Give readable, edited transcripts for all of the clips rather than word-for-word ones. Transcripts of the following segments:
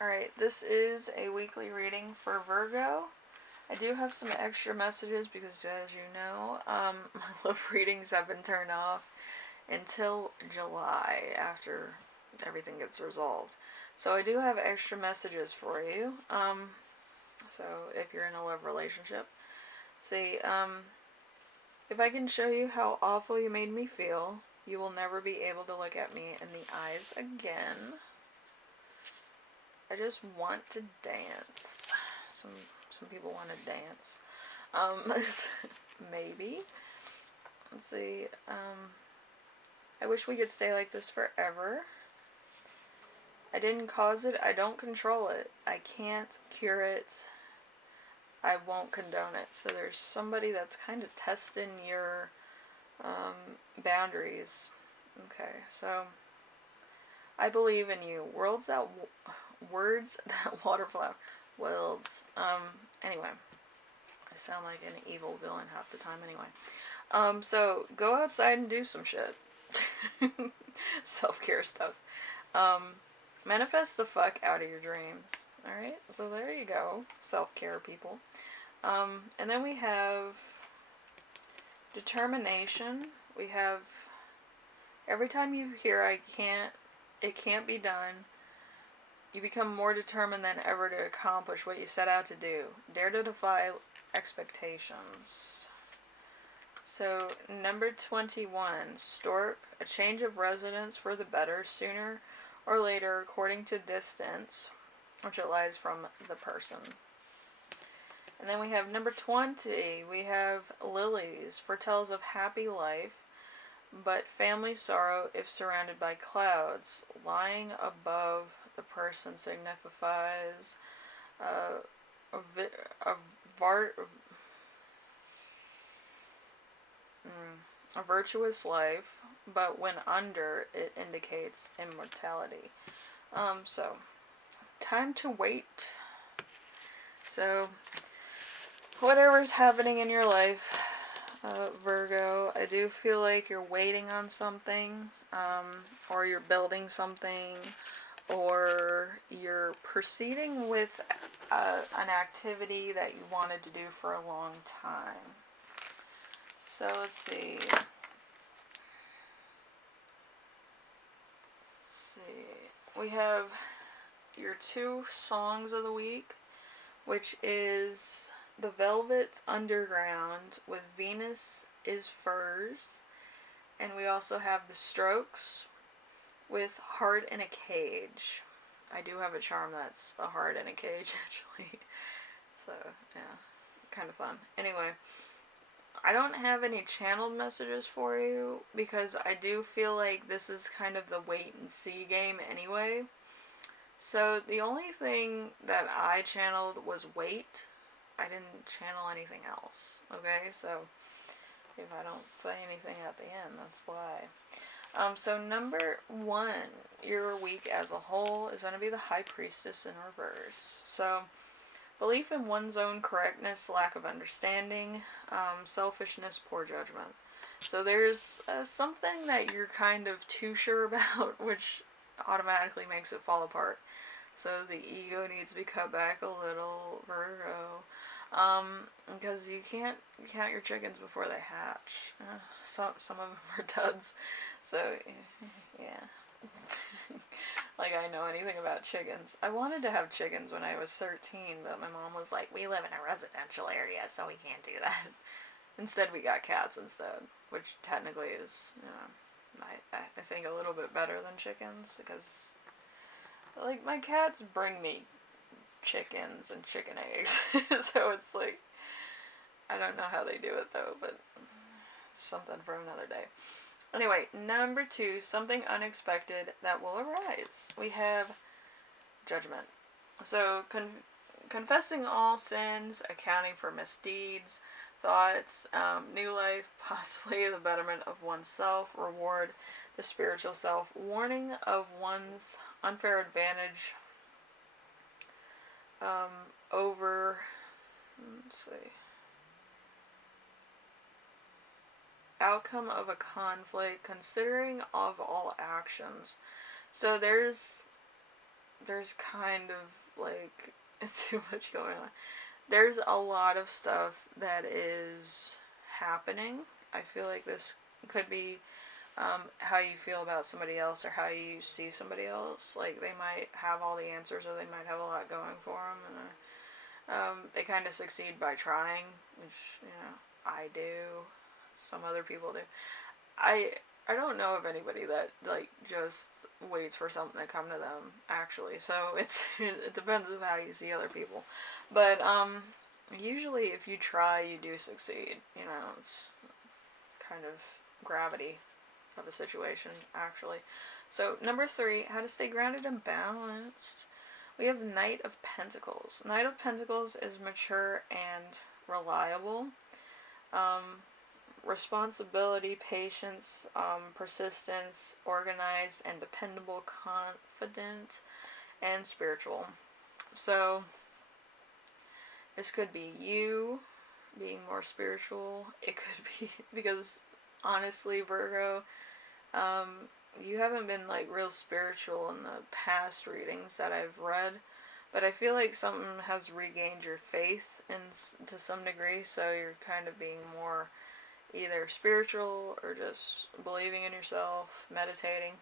Alright, this is a weekly reading for Virgo. I do have some extra messages because, as you know, my love readings have been turned off until July after everything gets resolved. So I do have extra messages for you. So if you're in a love relationship, see, if I can show you how awful you made me feel, you will never be able to look at me in the eyes again. I just want to dance. Some people want to dance. Maybe. Let's see. I wish we could stay like this forever. I didn't cause it. I don't control it. I can't cure it. I won't condone it. So there's somebody that's kind of testing your boundaries. Okay, so I believe in you. Words that waterflower. Worlds. Anyway, I sound like an evil villain half the time. Anyway, so go outside and do some shit. Self-care stuff. Manifest the fuck out of your dreams. Alright, so there you go. Self-care, people. And then we have determination. We have every time you hear it can't be done, you become more determined than ever to accomplish what you set out to do. Dare to defy expectations. So, number 21, Stork, a change of residence for the better, sooner or later, according to distance, which it lies from the person. And then we have number 20, we have Lilies, foretells of happy life, but family sorrow if surrounded by clouds. Lying above the person signifies a virtuous life, but when under, it indicates immortality. So, time to wait. So, whatever's happening in your life, Virgo, I do feel like you're waiting on something, or you're building something, or you're proceeding with an activity that you wanted to do for a long time. So let's see. We have your 2 songs of the week, which is The Velvet Underground with Venus is Furs. And we also have The Strokes with Heart in a Cage. I do have a charm that's a heart in a cage, actually. So, yeah, kind of fun. Anyway, I don't have any channeled messages for you because I do feel like this is kind of the wait and see game anyway. So the only thing that I channeled was wait. I didn't channel anything else. Okay, so if I don't say anything at the end, that's why. So number 1, your week as a whole is going to be the High Priestess in reverse. So belief in one's own correctness, lack of understanding, selfishness, poor judgment. So there's something that you're kind of too sure about, which automatically makes it fall apart. So the ego needs to be cut back a little, Virgo. Because you can't count your chickens before they hatch. Some of them are duds. So, yeah. Like I know anything about chickens. I wanted to have chickens when I was 13, but my mom was like, we live in a residential area, so we can't do that. Instead, we got cats instead, which technically is, I think a little bit better than chickens, because, like, my cats bring me chickens and chicken eggs, so it's like, I don't know how they do it though, but something for another day. Anyway, number 2, something unexpected that will arise. We have judgment. So, confessing all sins, accounting for misdeeds, thoughts, new life, possibly the betterment of oneself, reward the spiritual self, warning of one's unfair advantage over, let's see, outcome of a conflict, considering of all actions. So there's there's kind of like too much going on. There's a lot of stuff that is happening. I feel like this could be how you feel about somebody else or how you see somebody else. Like they might have all the answers or they might have a lot going for them, and they kind of succeed by trying, which I do. Some other people do. I I don't know of anybody that like just waits for something to come to them actually. So it depends on how you see other people, but usually if you try, you do succeed. It's kind of gravity of the situation actually. So number 3, how to stay grounded and balanced. We have Knight of Pentacles. Knight of Pentacles is mature and reliable. Um, Responsibility, patience, persistence, organized and dependable, confident, and spiritual. So this could be you being more spiritual. It could be because honestly, Virgo, you haven't been like real spiritual in the past readings that I've read, but I feel like something has regained your faith to some degree, so you're kind of being more either spiritual or just believing in yourself, meditating.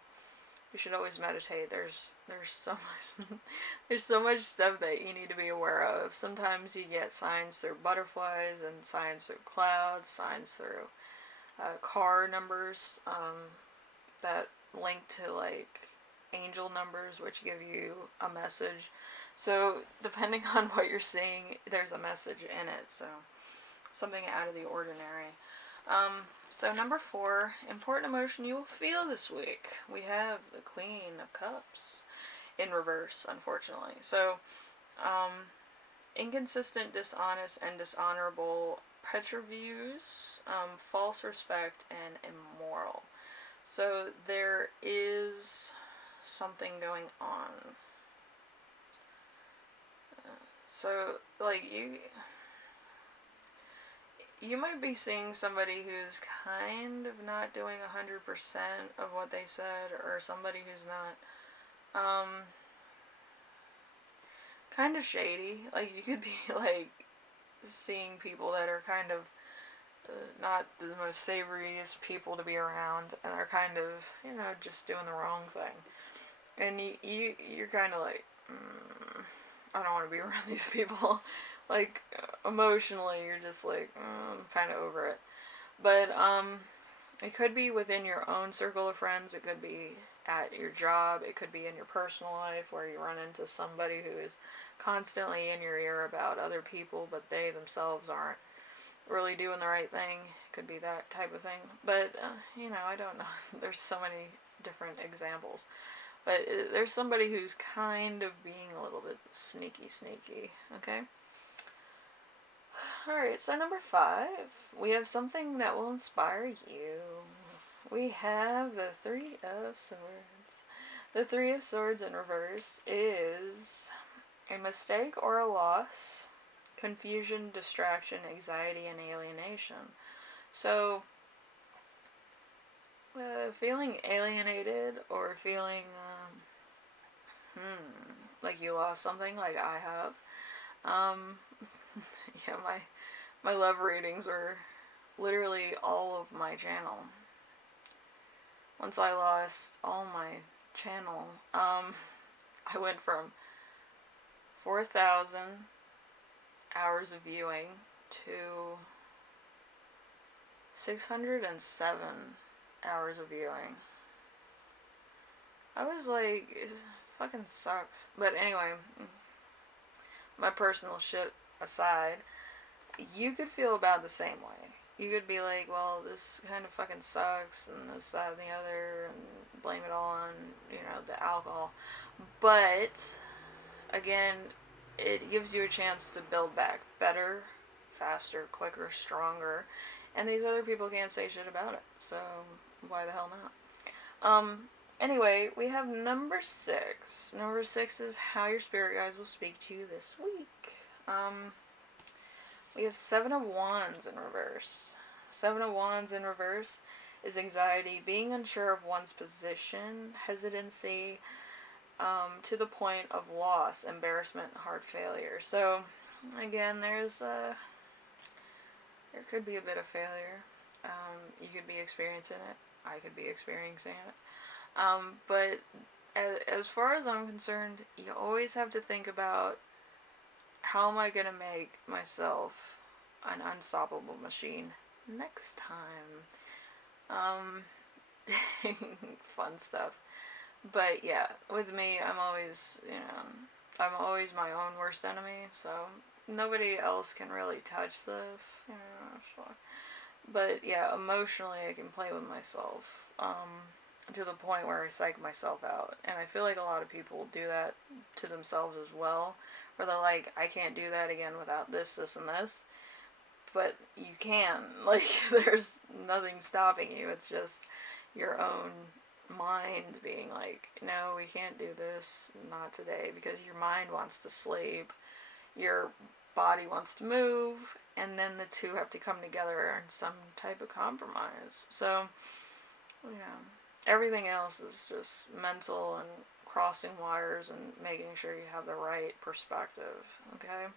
You should always meditate. There's so much there's so much stuff that you need to be aware of. Sometimes you get signs through butterflies and signs through clouds, signs through car numbers that link to like angel numbers, which give you a message. So depending on what you're seeing, there's a message in it. So something out of the ordinary. So number 4, important emotion you will feel this week. We have the Queen of Cups in reverse, unfortunately. So, inconsistent, dishonest, and dishonorable prejudice, false respect, and immoral. So there is something going on. So, like, you might be seeing somebody who's kind of not doing 100% of what they said, or somebody who's not, kind of shady. Like, you could be, like, seeing people that are kind of not the most savoriest people to be around, and are kind of, just doing the wrong thing. And you're kind of like, I don't want to be around these people. Like, emotionally, you're just like, I'm kind of over it. But, it could be within your own circle of friends. It could be at your job. It could be in your personal life where you run into somebody who is constantly in your ear about other people, but they themselves aren't really doing the right thing. It could be that type of thing. But, I don't know. There's so many different examples. But there's somebody who's kind of being a little bit sneaky, okay? Alright, so number 5, we have something that will inspire you. We have the 3 of Swords. The 3 of Swords in reverse is a mistake or a loss, confusion, distraction, anxiety, and alienation. So, feeling alienated or feeling like you lost something, like I have. Yeah, my love readings were literally all of my channel. Once I lost all my channel, I went from 4,000 hours of viewing to 607 hours of viewing. I was like, it fucking sucks. But anyway, my personal shit aside, you could feel about the same way. You could be like, well, this kind of fucking sucks, and this, that, and the other, and blame it all on, the alcohol. But, again, it gives you a chance to build back better, faster, quicker, stronger, and these other people can't say shit about it, so why the hell not? Anyway, we have number 6. Number 6 is how your spirit guides will speak to you this week. We have 7 of Wands in reverse. 7 of Wands in reverse is anxiety, being unsure of one's position, hesitancy, to the point of loss, embarrassment, heart failure. So, again, there could be a bit of failure. You could be experiencing it. I could be experiencing it. But as far as I'm concerned, you always have to think about, how am I going to make myself an unstoppable machine next time? Fun stuff. But yeah, with me, I'm always my own worst enemy, so nobody else can really touch this, so. But yeah, emotionally, I can play with myself, to the point where I psych myself out. And I feel like a lot of people do that to themselves as well, where they're like, I can't do that again without this, this, and this. But you can. Like, there's nothing stopping you. It's just your own mind being like, no, we can't do this, not today, because your mind wants to sleep, your body wants to move, and then the two have to come together in some type of compromise. So, everything else is just mental and crossing wires and making sure you have the right perspective, okay?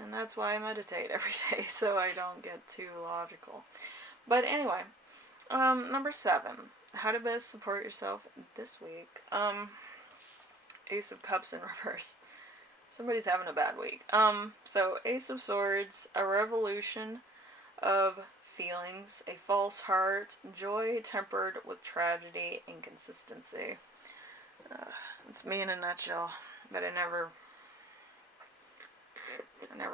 And that's why I meditate every day, so I don't get too logical. But anyway, number 7, how to best support yourself this week. Ace of Cups in reverse. Somebody's having a bad week. So Ace of Swords, a revolution of feelings, a false heart, joy tempered with tragedy, inconsistency. It's me in a nutshell, but I never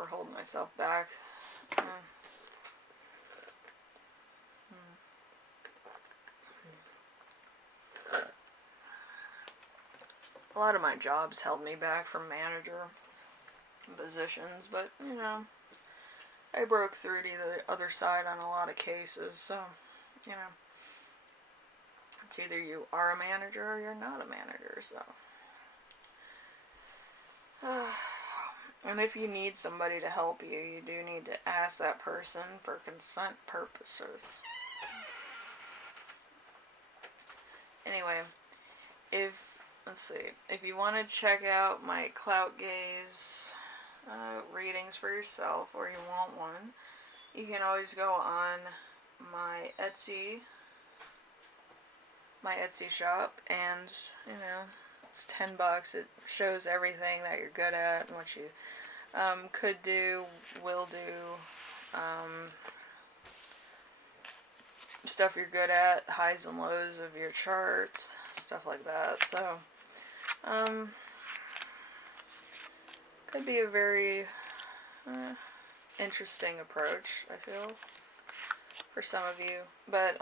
hold myself back. A lot of my jobs held me back from manager positions, but I broke through to the other side on a lot of cases, so it's either you are a manager or you're not a manager, so. And if you need somebody to help you, you do need to ask that person for consent purposes. Anyway, if you want to check out my Clout Gaze readings for yourself, or you want one, you can always go on my Etsy shop, and it's $10. It shows everything that you're good at and what you could do, will do, stuff you're good at, highs and lows of your charts, stuff like that. So could be a very interesting approach, I feel, for some of you. But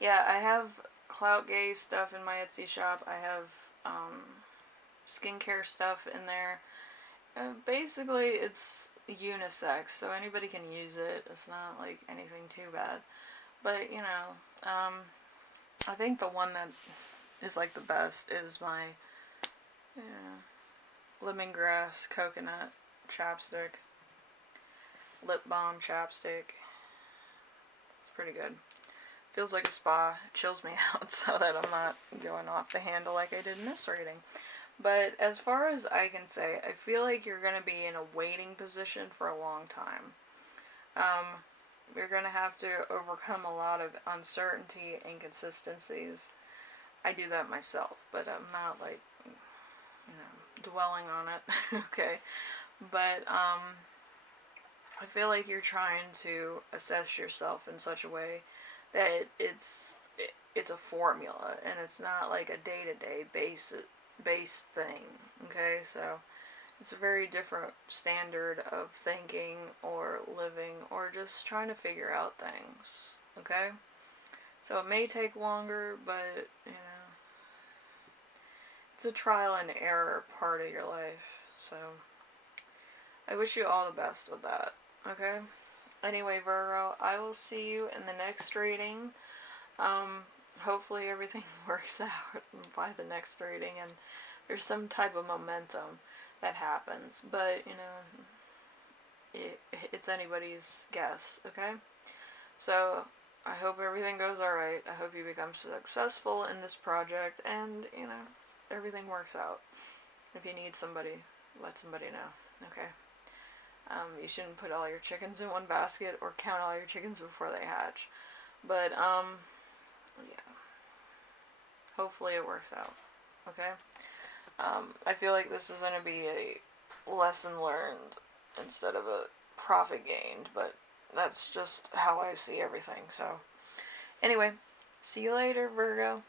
yeah, I have Clout Gaze stuff in my Etsy shop. I have skincare stuff in there. Basically, it's unisex, so anybody can use it. It's not like anything too bad. But I think the one that is like the best is my lemongrass coconut chapstick, lip balm chapstick. It's pretty good. Feels like a spa. It chills me out so that I'm not going off the handle like I did in this reading. But as far as I can say, I feel like you're going to be in a waiting position for a long time. You're going to have to overcome a lot of uncertainty and inconsistencies. I do that myself, but I'm not like, dwelling on it. Okay. But I feel like you're trying to assess yourself in such a way that it's a formula, and it's not like a day-to-day based thing, okay? So it's a very different standard of thinking or living or just trying to figure out things, okay? So it may take longer, but it's a trial and error part of your life. So I wish you all the best with that, okay? Anyway, Virgo, I will see you in the next reading. Hopefully everything works out by the next reading and there's some type of momentum that happens. But, it's anybody's guess, okay? So I hope everything goes alright. I hope you become successful in this project, and, everything works out. If you need somebody, let somebody know. Okay. You shouldn't put all your chickens in one basket or count all your chickens before they hatch. But, yeah. Hopefully it works out. Okay? I feel like this is going to be a lesson learned instead of a profit gained, but that's just how I see everything. So, anyway, see you later, Virgo.